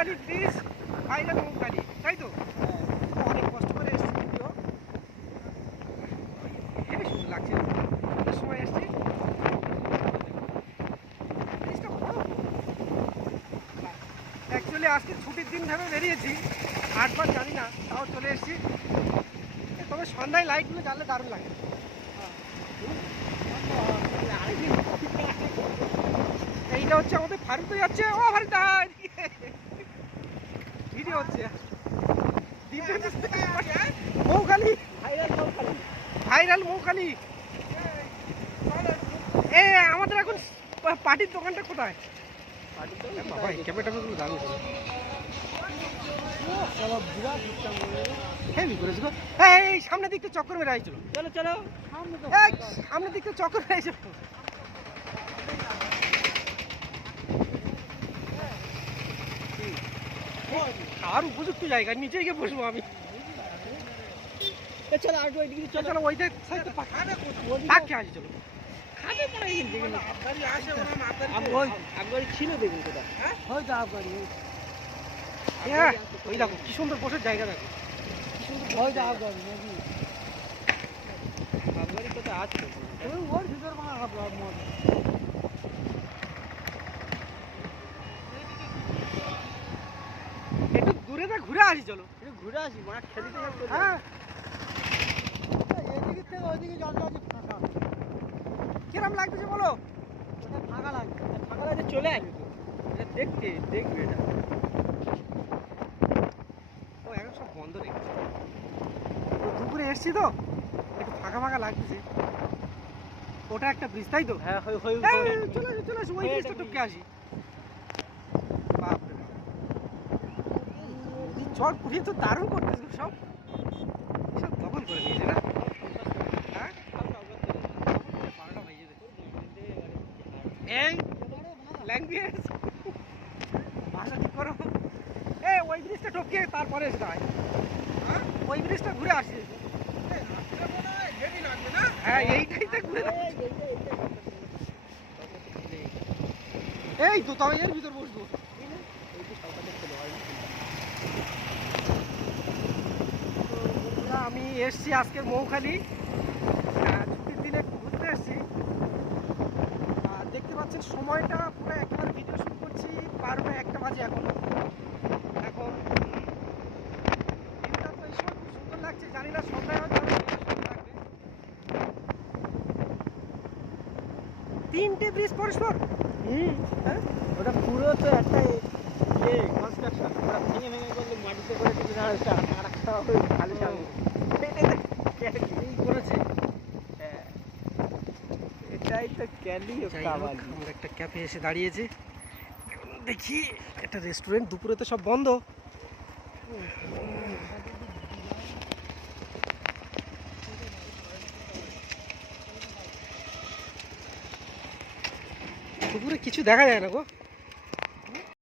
Moukhali bridge final Moukhali, তাই তো? অনেক কষ্ট করে এসেছি, যদিও হেবি সুন্দর লাগছে। অনেক সময় এসেছি, অ্যাকচুয়ালি আজকে ছুটির দিন ভেবে বেরিয়েছি, 8বার জানি না, তাও চলে এসেছি। তবে সন্ধ্যায় লাইটগুলো জ্বাললে দারুণ লাগে। এইটা হচ্ছে আমাদের ফারুক যাচ্ছে। ও ফারুক ভিডিও হচ্ছে মৌখালি, ভাইরাল মৌখালি। এ আমাদের এখন পার্টির দোকানটা কোথায়? ক্যামেরাগুলো দারুণ হেভি করেছিল। এই সামনের দিকটা চক্কর মেরে আইছিল। চলো চলো, সামনের দিকটা চক্কর মেরে আইছিল। আর উপযুক্ত জায়গা, নিচে গিয়ে বসবো আমি। চলো আর চলো ওই দিক সাইডে পাখি আসি। চলো ছিল দেখুন কোথায়। ওই দেখো কি সুন্দর বসার জায়গা, দেখো কি সুন্দর আবগারি কোথায় আছে। ওর ভিতর একটু দূরে না ঘুরে আসি। চলো একটু ঘুরে আসি, মাঠ খেলিতে। হ্যাঁ এদিকে থেকে ওইদিকে জলটা আছে ফাঁকা। কিরম লাগতেছে বলো? ফাঁকা লাগছে, ফাঁকা লাগছে, চলে আসবে তো দেখতে, দেখবে এটা। ও এখন সব বন্ধ রেখেছে, দুপুরে এসছি তো একটু ফাঁকা ফাঁকা লাগতেছে। ওটা একটা ব্রিজ, তাই তো? হ্যাঁ চলে আসো চলে আসো, ওই ব্রিজটা টপকে আসি। বাপরে চট পুড়িয়ে তো দারুণ করতেছে সব, সব দখল করে নিয়েছে না? হ্যাঁ এই ল্যাঙ্গুয়েজ ভাষা ঠিক করো। ওই ব্রিজটা টপকে তারপরে এসে দাঁড়ায়। ওই ব্রিজটা ঘুরে আসি। হ্যাঁ এইটাই তো ঘুরে এই তো, তবে এর ভিতর বসবো। আমি এসছি আজকে মৌখালি, ছুটির দিনে ঘুরতে এসছি। দেখতে পাচ্ছেন সময়টা পুরো একেবারে ভিডিও শুট করছি 12টা 1টা বাজে এখন। এখন দিনটা তো এই সময় খুব সুন্দর লাগছে, জানি না সন্ধ্যায় হয়তো সুন্দর লাগবে। 3টে ব্রিজ পরস্পর। হ্যাঁ ওটা পুরো তো একটা কনস্ট্রাকশন, ওরা ভেঙে ভেঙে করলে মাটিতে করে খালি করেছে। হ্যাঁ এটাই তো ক্যালি। আমরা একটা ক্যাফে এসে দাঁড়িয়েছি, দেখি একটা রেস্টুরেন্ট। দুপুরে তো সব বন্ধ। দুপুরে কিছু দেখা যায় না গো।